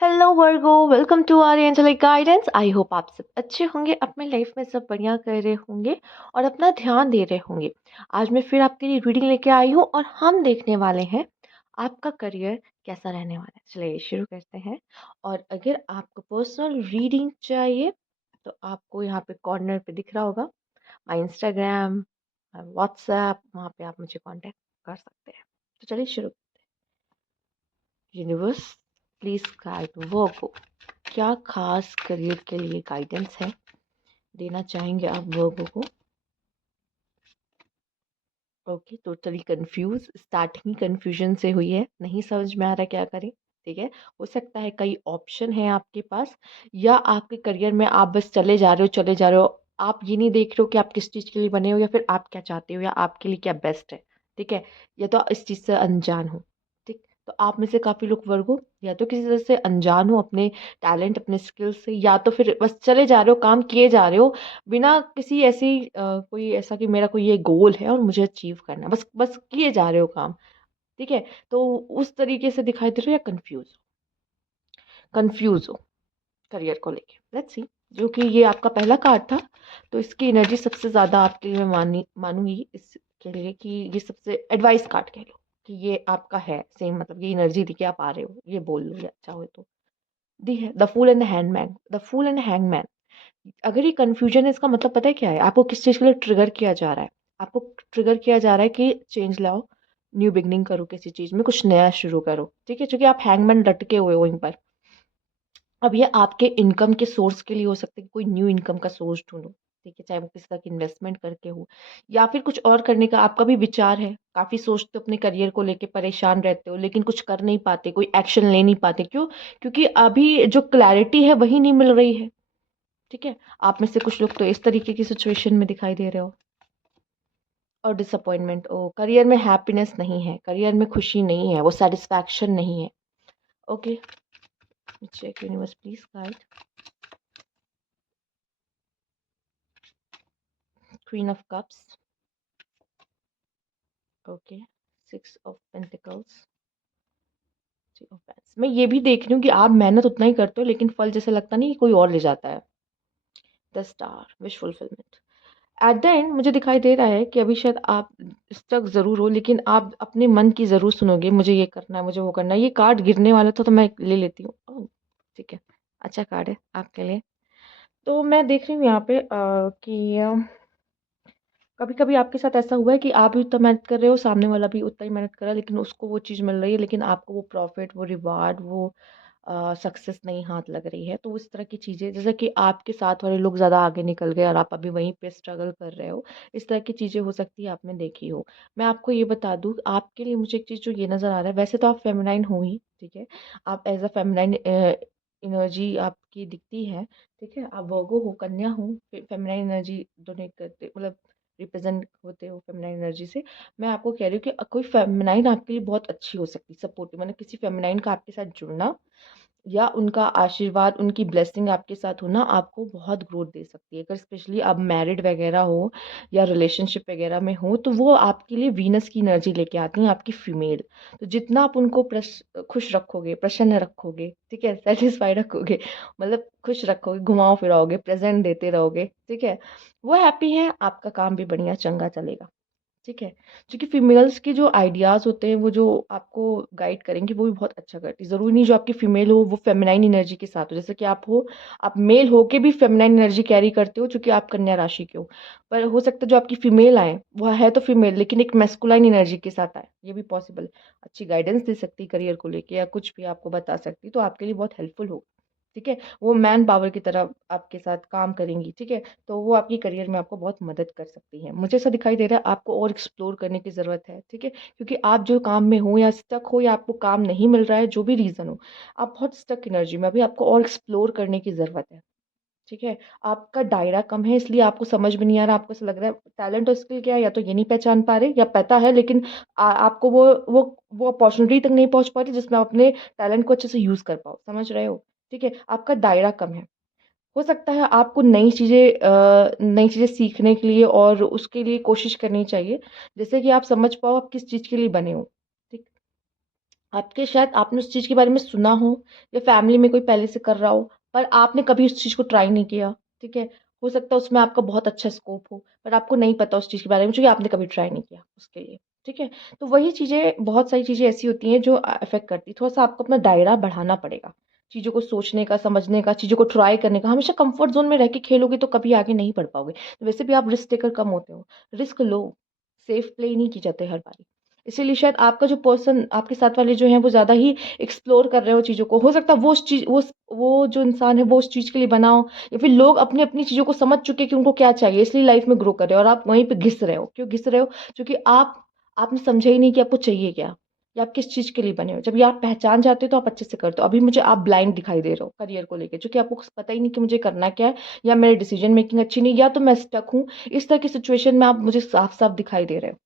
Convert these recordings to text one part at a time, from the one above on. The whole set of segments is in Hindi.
Hello Virgo, welcome to our angelic guidance. I hope आप सब अच्छे होंगे, अपने लाइफ में सब बढ़िया कर रहे होंगे और अपना ध्यान दे रहे होंगे। आज मैं फिर आपके लिए रीडिंग लेके आई हूँ और हम देखने वाले हैं आपका करियर कैसा रहने वाला है। चलिए शुरू करते हैं। और अगर आपको पर्सनल रीडिंग चाहिए तो आपको यहाँ पे कॉर्नर पे दिख रहा होगा माई इंस्टाग्राम, व्हाट्सएप, वहाँ पे आप मुझे कांटेक्ट कर सकते हैं। तो चलिए शुरू। यूनिवर्स प्लीज गाइड वर्गो, क्या खास करियर के लिए गाइडेंस है देना चाहेंगे आप वर्गो को। Okay, totally confuse, starting confusion से हुई है, नहीं समझ में आ रहा क्या करें। ठीक है, हो सकता है कई ऑप्शन है आपके पास, या आपके करियर में आप बस चले जा रहे हो। आप ये नहीं देख रहे हो कि आप किस चीज़ के लिए बने हो, या फिर आप क्या चाहते हो, या आपके लिए क्या बेस्ट है। ठीक है, या तो इस चीज़ से अनजान हो। ठीक, तो आप में से काफ़ी लोग वर्ग हो, या तो किसी तरह से अनजान हो अपने टैलेंट अपने स्किल से, या तो फिर बस चले जा रहे हो, काम किए जा रहे हो बिना किसी ऐसी कोई ऐसा कि मेरा कोई ये गोल है और मुझे अचीव करना है, बस बस किए जा रहे हो काम। ठीक है, तो उस तरीके से दिखाई दे रहे हो, या कंफ्यूज हो करियर को लेके। लेट्स सी, जो कि ये आपका पहला कार्ड था, तो इसकी एनर्जी सबसे ज़्यादा आपके लिए मैं मानूंगी इसके लिए कि ये सबसे एडवाइस कार्ड कह लो कि ये आपका है सेम, मतलब ये एनर्जी थी कि आप आ रहे हो, ये बोल लो या अच्छा हो तो। दी है the fool and the hangman. The fool and hangman, अगर ये कन्फ्यूजन है, इसका मतलब पता है क्या है? आपको किस चीज़ के लिए ट्रिगर किया जा रहा है। आपको ट्रिगर किया जा रहा है कि चेंज लाओ, न्यू बिगनिंग करो, किसी चीज़ में कुछ नया शुरू करो। ठीक है, क्योंकि आप हैंगमैन लटके हुए हो वहीं पर। अब ये आपके इनकम के सोर्स के लिए हो सकता है कि कोई न्यू इनकम का सोर्स ढूंढो। ठीक है, चाहे वो किसी तरह की इन्वेस्टमेंट करके हो, या फिर कुछ और करने का आपका भी विचार है। काफ़ी सोचते हो अपने करियर को लेके, परेशान रहते हो, लेकिन कुछ कर नहीं पाते, कोई एक्शन ले नहीं पाते। क्यों? क्योंकि अभी जो क्लैरिटी है वही नहीं मिल रही है। ठीक है, आप में से कुछ लोग तो इस तरीके की सिचुएशन में दिखाई दे रहे हो। और डिसअपॉइंटमेंट, ओ करियर में हैप्पीनेस नहीं है, करियर में खुशी नहीं है, वो सेटिस्फैक्शन नहीं है। Okay, check universe please guide. Queen of cups, okay, six of pentacles, three of pens. मैं ये भी देख रही हूँ कि आप मेहनत उतना ही करते हो, लेकिन फल जैसे लगता नहीं कि कोई और ले जाता है। The star, wish fulfilment. At the end मुझे दिखाई दे रहा है कि अभी शायद आप स्टक ज़रूर हो, लेकिन आप अपने मन की ज़रूर सुनोगे। मुझे ये करना है, मुझे वो करना है। ये कार्ड गिरने वाला था तो मैं ले लेती हूँ। ओह, ठीक है, अच्छा कार्ड है आपके लिए। तो मैं देख रही हूँ यहाँ पे कि कभी कभी आपके साथ ऐसा हुआ है कि आप भी उतना मेहनत कर रहे हो, सामने वाला भी उतना ही मेहनत कर रहा है, लेकिन उसको वो चीज़ मिल रही है, लेकिन आपको वो प्रॉफिट, वो रिवार्ड, वो सक्सेस नहीं हाथ लग रही है। तो इस तरह की चीज़ें, जैसे कि आपके साथ वाले लोग ज़्यादा आगे निकल गए और आप अभी वहीं पे स्ट्रगल कर रहे हो, इस तरह की चीज़ें हो सकती है आपने देखी हो। मैं आपको ये बता दूँ, आपके लिए मुझे एक चीज़ जो ये नज़र आ रहा है, वैसे तो आप फेमिनाइन हो ही। ठीक है, आप एज अ फेमिनाइन एनर्जी आपकी दिखती है। ठीक है, आप वर्गो हो, कन्या हो, फेमिनाइन एनर्जी डोनेट करते, मतलब रिप्रेजेंट होते हो फेमिनाइन एनर्जी से। मैं आपको कह रही हूँ कि कोई फेमिनाइन आपके लिए बहुत अच्छी हो सकती है, सपोर्टिव, मतलब किसी फेमिनाइन का आपके साथ जुड़ना या उनका आशीर्वाद, उनकी ब्लेसिंग आपके साथ होना आपको बहुत ग्रोथ दे सकती है। अगर स्पेशली आप मैरिड वगैरह हो या रिलेशनशिप वगैरह में हो, तो वो आपके लिए वीनस की एनर्जी लेके आती हैं, आपकी फीमेल। तो जितना आप उनको खुश रखोगे, प्रसन्न रखोगे, ठीक है, सेटिस्फाइड रखोगे, मतलब खुश रखोगे, घुमाओ फिराओगे, प्रेजेंट देते रहोगे, ठीक है, वो हैप्पी है, आपका काम भी बढ़िया चंगा चलेगा। ठीक है, क्योंकि फीमेल्स के जो आइडियाज़ होते हैं, वो जो आपको गाइड करेंगे, वो भी बहुत अच्छा करती है। ज़रूरी नहीं जो आपकी फीमेल हो वो फेमिनाइन एनर्जी के साथ हो। जैसे कि आप हो, आप मेल होके भी फेमिनाइन एनर्जी कैरी करते हो, चूंकि आप कन्या राशि के हो। पर हो सकता है जो आपकी फीमेल आए वो है तो फीमेल, लेकिन एक मैस्कुलाइन एनर्जी के साथ आए, ये भी पॉसिबल। अच्छी गाइडेंस दे सकती है करियर को लेके, या कुछ भी आपको बता सकती, तो आपके लिए बहुत हेल्पफुल होगा। ठीक है, वो मैन पावर की तरह आपके साथ काम करेंगी। ठीक है, तो वो आपकी करियर में आपको बहुत मदद कर सकती हैं। मुझे ऐसा दिखाई दे रहा है आपको और एक्सप्लोर करने की ज़रूरत है। ठीक है, क्योंकि आप जो काम में हो या स्टक हो, या आपको काम नहीं मिल रहा है, जो भी रीज़न हो, आप बहुत स्टक एनर्जी में, अभी आपको और एक्सप्लोर करने की ज़रूरत है। ठीक है, आपका दायरा कम है, इसलिए आपको समझ में नहीं आ रहा। आपको ऐसा लग रहा है टैलेंट और स्किल क्या है, या तो ये नहीं पहचान पा रहे, या पता है लेकिन आपको वो अपॉर्चुनिटी तक नहीं पहुंच पा रही जिसमें आप अपने टैलेंट को अच्छे से यूज़ कर पाओ। समझ रहे हो? ठीक है, आपका दायरा कम है। हो सकता है आपको नई चीज़ें सीखने के लिए और उसके लिए कोशिश करनी चाहिए, जैसे कि आप समझ पाओ आप किस चीज़ के लिए बने हो। ठीक, आपके शायद आपने उस चीज़ के बारे में सुना हो या फैमिली में कोई पहले से कर रहा हो, पर आपने कभी उस चीज़ को ट्राई नहीं किया, ठीक है? हो सकता है उसमें आपका बहुत अच्छा स्कोप हो, पर आपको नहीं पता उस चीज़ के बारे में क्योंकि आपने कभी ट्राई नहीं किया उसके लिए, ठीक है? तो वही चीज़ें बहुत सारी चीज़ें ऐसी होती हैं जो अफ़ेक्ट करती हैं। थोड़ा-सा आपको अपना दायरा बढ़ाना पड़ेगा, चीज़ों को सोचने का, समझने का, चीज़ों को ट्राई करने का। हमेशा कम्फ़र्ट ज़ोन में रह के खेलोगे तो कभी आगे नहीं बढ़ पाओगे। वैसे भी आप रिस्क टेकर कम होते हो, रिस्क लो, सेफ प्ले नहीं की जाते हर बारी। इसीलिए शायद आपका जो पर्सन आपके साथ वाले जो हैं वो ज़्यादा ही एक्सप्लोर कर रहे हो चीज़ों को। हो सकता है वो उस चीज़ वो जो इंसान है वो उस चीज़ के लिए बना हो या फिर लोग अपनी-अपनी चीज़ों को समझ चुके हैं कि उनको क्या चाहिए इसलिए लाइफ़ में ग्रो कर रहे हो और आप वहीं पे घिस रहे हो। क्यों घिस रहे हो? क्योंकि आपने समझा ही नहीं कि आपको चाहिए क्या? या आप किस चीज़ के लिए बने हो? जब ये आप पहचान जाते हो तो आप अच्छे से करते हो। अभी मुझे आप ब्लाइंड दिखाई दे रहे हो करियर को लेके क्योंकि आपको पता ही नहीं कि मुझे करना क्या है या मेरी डिसीज़न मेकिंग अच्छी नहीं या तो मैं स्टक हूँ। इस तरह की सिचुएशन में आप मुझे साफ-साफ दिखाई दे रहे हो।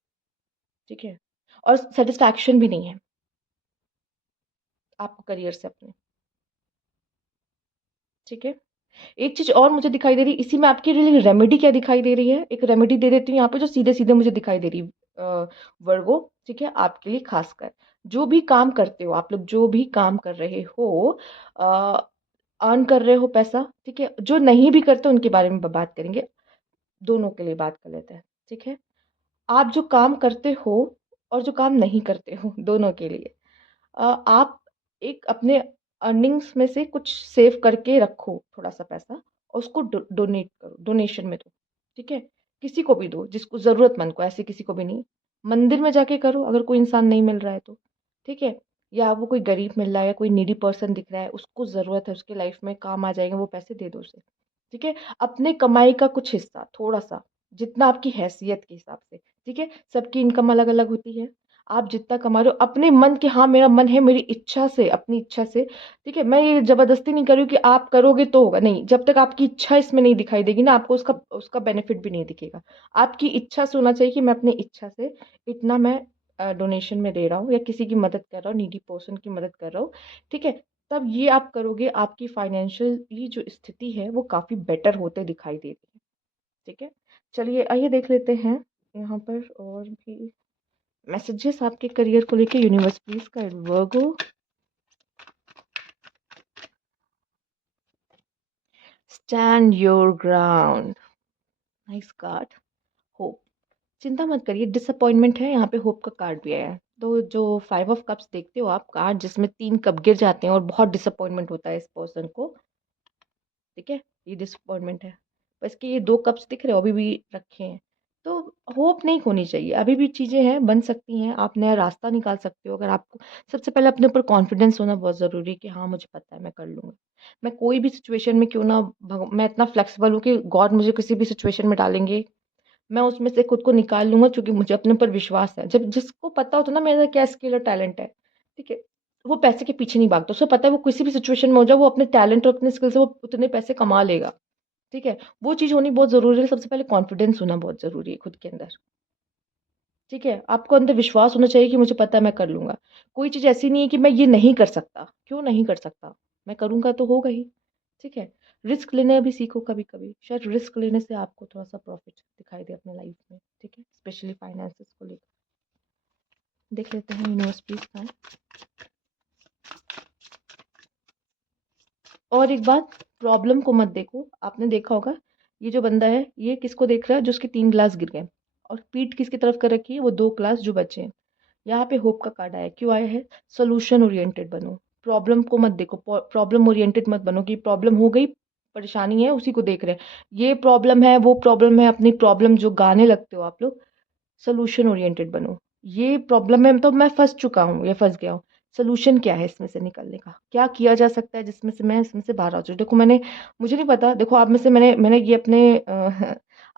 ठीक है? और सैटिस्फैक्शन भी नहीं है आपको करियर से अपने, ठीक है? एक चीज़ और मुझे दिखाई दे रही है, इसी में आपके लिए रेमेडी क्या दिखाई दे रही है? एक रेमेडी दे देती हूँ यहाँ पे जो सीधे-सीधे मुझे दिखाई दे रही है वर्गो, ठीक है? आपके लिए ख़ासकर। जो भी काम करते हो, आप लोग जो भी काम कर रहे हो अ, अर्न कर रहे हो पैसा, ठीक है? जो नहीं भी करते उनके बारे में बात करेंगे, दोनों के लिए बात कर लेते हैं, ठीक है? आप जो काम करते हो और जो काम नहीं करते हो, दोनों के लिए आप एक अपने अर्निंग्स में से कुछ सेव करके रखो थोड़ा-सा पैसा और उसको डोनेट करो, डोनेशन में दो, ठीक है? किसी को भी दो, जिसको ज़रूरतमंद को, ऐसे किसी को भी नहीं। मंदिर में जाके करो अगर कोई इंसान नहीं मिल रहा है तो, ठीक है? या वो कोई गरीब मिल रहा है या कोई नीडी पर्सन दिख रहा है, उसको ज़रूरत है, उसकी लाइफ़ में काम आ जाएँगे वो पैसे, दे दो उसे, ठीक है? अपने कमाई का कुछ हिस्सा, थोड़ा-सा, जितना आपकी हैसियत के हिसाब से, ठीक है? सबकी इनकम अलग-अलग होती है। आप जितना कमा रहे हो अपने मन के हाँ, मेरा मन है मेरी इच्छा से, अपनी इच्छा से, ठीक है? मैं ये ज़बरदस्ती नहीं कर रही हूँ कि आप करोगे तो होगा, नहीं, जब तक आपकी इच्छा इसमें नहीं दिखाई देगी ना, आपको उसका उसका बेनिफिट भी नहीं दिखेगा। आपकी इच्छा से होना चाहिए कि मैं अपनी इच्छा से इतना मैं डोनेशन में दे रहा हूँ या किसी की मदद कर रहा हूँ, नीडी पर्सन की मदद कर रहा हूँ, ठीक है? तब ये आप करोगे, आपकी फाइनेंशियली जो स्थिति है, वो काफ़ी बेटर होते दिखाई देती है, ठीक है? चलिए, आइए देख लेते हैं यहाँ पर और भी मैसेजेस आपके करियर को लेके universe please guide Virgo stand your ground nice card hope चिंता मत करिए डिसअपॉइंटमेंट है यहाँ पे होप का कार्ड भी आया है तो जो 5 ऑफ कप्स देखते हो आप कार्ड जिसमें 3 कप गिर जाते हैं और बहुत डिसअपॉइंटमेंट होता है इस पर्सन को ठीक है ये डिसअपॉइंटमेंट है बस कि ये 2 कप्स दिख रहे हो अभी भी रखे हैं तो होप नहीं खोनी चाहिए अभी भी चीज़ें हैं बन सकती हैं आप नया रास्ता निकाल सकते हो अगर आपको सबसे पहले अपने ऊपर कॉन्फिडेंस होना बहुत ज़रूरी है कि हाँ मुझे पता है मैं कर लूँगी मैं कोई भी सिचुएशन में क्यों ना मैं इतना फ्लेक्सिबल हूँ कि गॉड मुझे किसी भी सिचुएशन में डालेंगे मैं उसमें से खुद को निकाल लूँगा क्योंकि मुझे अपने ऊपर विश्वास है जब जिसको पता होता है ना मेरा क्या स्किल और टैलेंट है ठीक है वो पैसे के पीछे नहीं भागता उसे पता है वो किसी भी सिचुएशन में हो जाए वो अपने टैलेंट और अपने स्किल से वो उतने पैसे कमा लेगा ठीक है? वो चीज़ होनी बहुत ज़रूरी है, सबसे पहले कॉन्फिडेंस होना बहुत ज़रूरी है खुद के अंदर, ठीक है? आपको अंदर विश्वास होना चाहिए कि मुझे पता है मैं कर लूँगा। कोई चीज़ ऐसी नहीं है कि मैं ये नहीं कर सकता, क्यों नहीं कर सकता? मैं करूँगा तो होगा ही, ठीक है? रिस्क लेना भी सीखो कभी-कभी, शायद रिस्क लेने से आपको थोड़ा-सा प्रॉफ़िट दिखाई दे अपने लाइफ़ में, ठीक है? स्पेशली फाइनेंसेस को लेकर। देख लेते हैं यूनिवर्स प्लीज़ गाइड। और एक बात प्रॉब्लम को मत देखो आपने देखा होगा ये जो बंदा है ये किसको देख रहा है जो उसके 3 ग्लास गिर गए और पीठ किसकी तरफ कर रखी है वो 2 ग्लास जो बचे हैं यहाँ पे होप का कार्ड आया क्यों आया है सोल्यूशन ओरिएंटेड बनो प्रॉब्लम को मत देखो प्रॉब्लम ओरिएंटेड मत बनो कि प्रॉब्लम हो गई परेशानी है उसी को देख रहे हैं ये प्रॉब्लम है वो प्रॉब्लम है अपनी प्रॉब्लम जो गाने लगते हो आप लोग सॉल्यूशन ओरिएंटेड बनो ये प्रॉब्लम में तो मैं फंस चुका हूँ या फंस गया हूँ सॉल्यूशन क्या है इसमें से निकलने का क्या किया जा सकता है जिसमें से मैं इसमें से बाहर आ जाऊँ देखो मैंने मुझे नहीं पता देखो आप में से मैंने ये अपने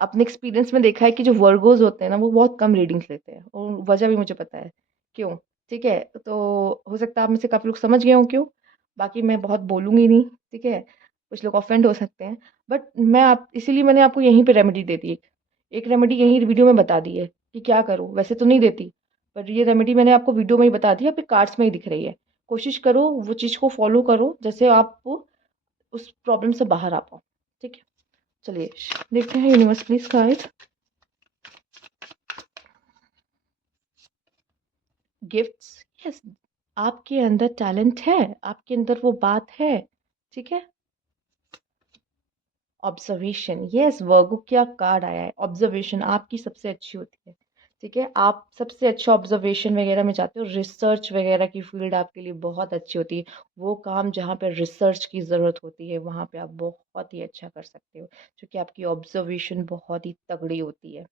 अपने एक्सपीरियंस में देखा है कि जो वर्गोज होते हैं ना वो बहुत कम रीडिंग्स लेते हैं और वजह भी मुझे पता है क्यों ठीक है तो हो सकता है आप में से काफ़ी लोग समझ गए हों क्यों बाकी मैं बहुत बोलूँगी नहीं ठीक है कुछ लोग ऑफेंड हो सकते हैं बट मैं आप इसीलिए मैंने आपको यहीं पे रेमेडी दे दी एक रेमेडी यहीं वीडियो में बता दी है कि क्या करूँ वैसे तो नहीं देती पर ये रेमेडी मैंने आपको वीडियो में ही बता दी है आपके कार्ड्स में ही दिख रही है कोशिश करो वो चीज़ को फॉलो करो जैसे आप उस प्रॉब्लम से बाहर आ पाओ ठीक है चलिए देखते हैं universe please guide gifts yes आपके अंदर टैलेंट है, आपके अंदर वो बात है, ठीक है। ऑब्जर्वेशन, यस, वर्गो क्या कार्ड आया है, ऑब्जर्वेशन आपकी सबसे अच्छी होती है, ठीक है। आप सबसे अच्छा ऑब्जर्वेशन वगैरह में जाते हो, रिसर्च वगैरह की फील्ड आपके लिए बहुत अच्छी होती है। वो काम जहाँ पे रिसर्च की ज़रूरत होती है वहाँ पे आप बहुत ही अच्छा कर सकते हो, क्योंकि आपकी ऑब्जर्वेशन बहुत ही तगड़ी होती है,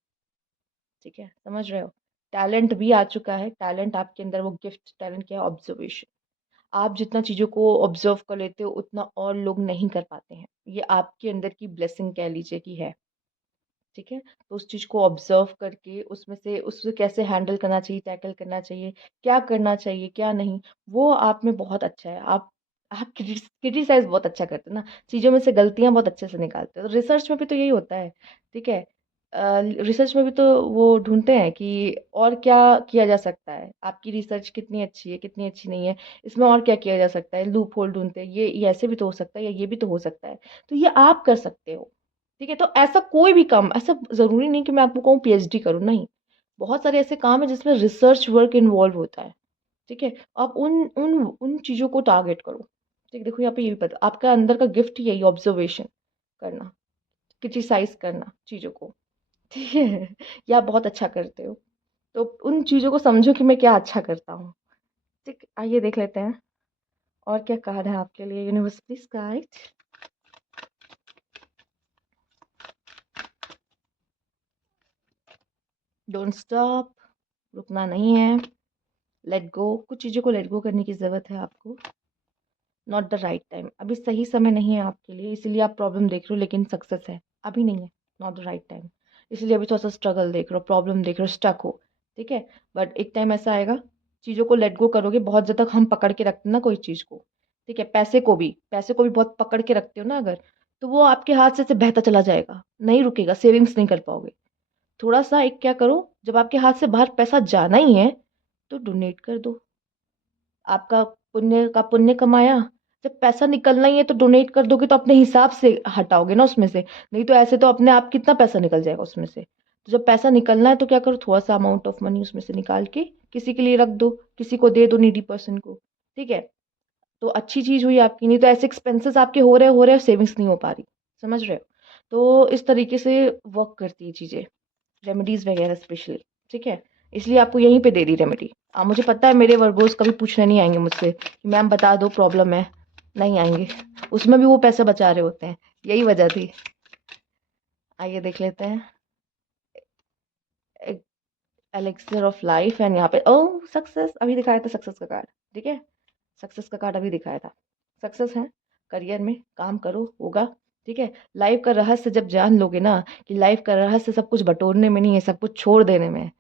ठीक है, समझ रहे हो। टैलेंट भी आ चुका है, टैलेंट आपके अंदर, वो गिफ्ट टैलेंट क्या है, ऑब्जर्वेशन। आप जितना चीज़ों को ऑब्जर्व कर लेते हो उतना और लोग नहीं कर पाते हैं, ये आपके अंदर की ब्लेसिंग कह लीजिए कि है, ठीक है। तो उस चीज़ को ऑब्जर्व करके उसमें से उससे कैसे हैंडल करना चाहिए, टैकल करना चाहिए, क्या करना चाहिए क्या नहीं, वो आप में बहुत अच्छा है। आप क्रिटिसाइज बहुत अच्छा करते हो ना, चीज़ों में से गलतियां बहुत अच्छे से निकालते हो। रिसर्च में भी तो यही होता है, ठीक है। रिसर्च में भी तो वो ढूंढते हैं कि और क्या किया जा सकता है, आपकी रिसर्च कितनी अच्छी है कितनी अच्छी नहीं है, इसमें और क्या किया जा सकता है, लूप होल ढूंढते हैं, ये ऐसे भी तो हो सकता है या ये भी तो हो सकता है। तो ये आप कर सकते हो, ठीक है। तो ऐसा कोई भी काम, ऐसा ज़रूरी नहीं कि मैं आपको कहूँ पीएचडी करो, नहीं। बहुत सारे ऐसे काम हैं जिसमें रिसर्च वर्क इन्वॉल्व होता है, ठीक है। आप उन उन उन चीज़ों को टारगेट करो, ठीक। देखो यहाँ पे ये भी पता, आपका अंदर का गिफ्ट ही यही ऑब्जर्वेशन करना, क्रिटिसाइज करना चीज़ों को, ठीक है। या आप बहुत अच्छा करते हो, तो उन चीज़ों को समझो कि मैं क्या अच्छा करता हूँ, ठीक। आइए देख लेते हैं और क्या कार्ड है आपके लिए, universe please guide. Don't stop, रुकना नहीं है, लेट गो, कुछ चीज़ों को लेट गो करने की ज़रूरत है आपको। नॉट द राइट टाइम, अभी सही समय नहीं है आपके लिए, इसीलिए आप प्रॉब्लम देख रहे हो, लेकिन सक्सेस है अभी नहीं है, नॉट द राइट टाइम। इसलिए अभी थोड़ा सा स्ट्रगल देख रहे हो, प्रॉब्लम देख रहे हो, स्टक हो, ठीक है। बट एक टाइम ऐसा आएगा, चीज़ों को लेट गो करोगे। बहुत ज़्यादा हम पकड़ के रखते हैं ना कोई चीज़ को, ठीक है। पैसे को भी बहुत पकड़ के रखते हो ना अगर, तो वो आपके हाथ से बहता चला जाएगा, नहीं रुकेगा, सेविंग्स नहीं कर पाओगे। थोड़ा सा एक क्या करो, जब आपके हाथ से बाहर पैसा जाना ही है तो डोनेट कर दो, आपका पुण्य का पुण्य कमाया। जब पैसा निकलना ही है तो डोनेट कर दोगे तो अपने हिसाब से हटाओगे ना उसमें से, नहीं तो ऐसे तो अपने आप कितना पैसा निकल जाएगा उसमें से। तो जब पैसा निकलना है तो क्या करो, थोड़ा सा अमाउंट ऑफ मनी उसमें से निकाल के किसी के लिए रख दो, किसी को दे दो, नीडी पर्सन को, ठीक है। तो अच्छी चीज हुई आपकी, नहीं तो ऐसे एक्सपेंसेस आपके हो रहे हैं, सेविंग्स नहीं हो पा रही, समझ रहे हो। तो इस तरीके से वर्क करती है चीजें, रेमेडीज वगैरह स्पेशली, ठीक है। इसलिए आपको यहीं पे दे दी रेमेडी। मुझे पता है मेरे वर्गोस कभी पूछने नहीं आएंगे मुझसे कि मैम बता दो प्रॉब्लम है, नहीं आएंगे, उसमें भी वो पैसे बचा रहे होते हैं, यही वजह थी। आइए देख लेते हैं, एलेक्सर ऑफ लाइफ, एंड यहाँ पे ओ सक्सेस अभी दिखाया था, सक्सेस का कार्ड, ठीक है। सक्सेस का कार्ड अभी दिखाया था, सक्सेस है, करियर में काम करो, होगा, ठीक है। लाइफ का रहस्य जब जान लोगे ना, कि लाइफ का रहस्य सब कुछ बटोरने में नहीं है, सब कुछ छोड़ देने में है,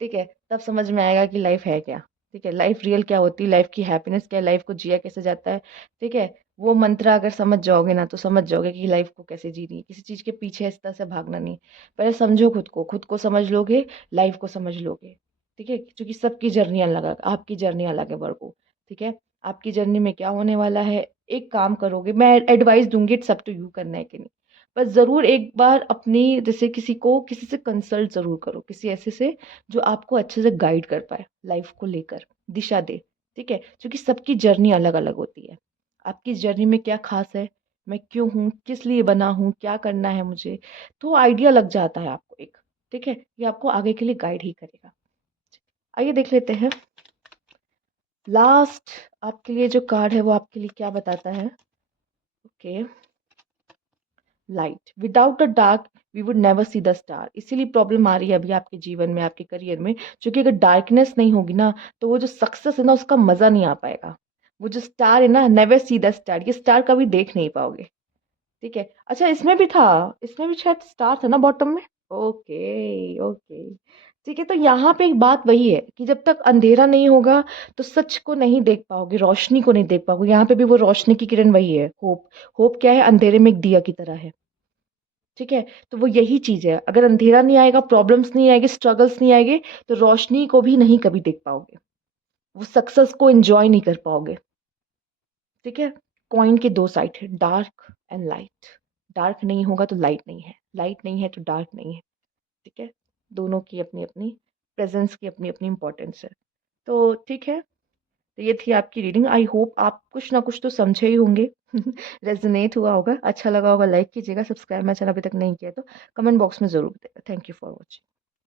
ठीक है, तब समझ में आएगा कि लाइफ है क्या, ठीक है। लाइफ रियल क्या होती है, लाइफ की हैप्पीनेस क्या है, लाइफ को जिया कैसे जाता है, ठीक है। वो मंत्र अगर समझ जाओगे ना तो समझ जाओगे कि लाइफ को कैसे जीनी है, किसी चीज के पीछे इस तरह से भागना नहीं। पहले समझो खुद को समझ लोगे, लाइफ को समझ लोगे, ठीक है। क्योंकि सबकी जर्नी अलग है, आपकी जर्नी अलग है वर्गो, ठीक है। आपकी जर्नी में क्या होने वाला है, एक काम करोगे, मैं एडवाइस दूंगी, इट्स अप टू यू करना है कि नहीं, पर जरूर एक बार अपनी, जैसे किसी से कंसल्ट जरूर करो, किसी ऐसे से जो आपको अच्छे से गाइड कर पाए, लाइफ को लेकर दिशा दे, ठीक है। क्योंकि सबकी जर्नी अलग अलग होती है, आपकी जर्नी में क्या खास है, मैं क्यों हूँ, किस लिए बना हूँ, क्या करना है मुझे, तो आइडिया लग जाता है आपको एक, ठीक है। ये आपको आगे के लिए गाइड ही करेगा। आइए देख लेते हैं लास्ट आपके लिए जो कार्ड है वो आपके लिए क्या बताता है। Okay, light, without a dark we would never see the star, इसीलिए प्रॉब्लम आ रही है अभी आपके जीवन में, आपके करियर में, क्योंकि अगर डार्कनेस नहीं होगी ना तो वो जो सक्सेस है ना उसका मजा नहीं आ पाएगा। वो जो स्टार है ना, नेवर सी द स्टार, ये स्टार कभी देख नहीं पाओगे, ठीक है। अच्छा, इसमें भी था, इसमें भी शायद स्टार था ना बॉटम में। ओके ओके, ठीक है। तो यहाँ पे एक बात वही है कि जब तक अंधेरा नहीं होगा तो सच को नहीं देख पाओगे, रोशनी को नहीं देख पाओगे। यहाँ पे भी वो रोशनी की किरण वही है, होप। होप क्या है, अंधेरे में एक दिया की तरह है, ठीक है। तो वो यही चीज है, अगर अंधेरा नहीं आएगा, प्रॉब्लम्स नहीं आएगी, स्ट्रगल्स नहीं आएंगे, तो रोशनी को भी नहीं कभी देख पाओगे, वो सक्सेस को एंजॉय नहीं कर पाओगे, ठीक है। कॉइन के दो साइड है, डार्क एंड लाइट। डार्क नहीं होगा तो लाइट नहीं है, लाइट नहीं है तो डार्क नहीं है, ठीक है। दोनों की अपनी अपनी प्रेजेंस की अपनी अपनी इंपॉर्टेंस है। तो ठीक है, तो ये थी आपकी रीडिंग। आई होप आप कुछ ना कुछ तो समझे ही होंगे। रेजोनेट हुआ होगा, अच्छा लगा होगा, लाइक कीजिएगा, सब्सक्राइब मेरा चैनल अभी तक नहीं किया तो कमेंट बॉक्स में ज़रूर बताइएगा। Thank you for watching.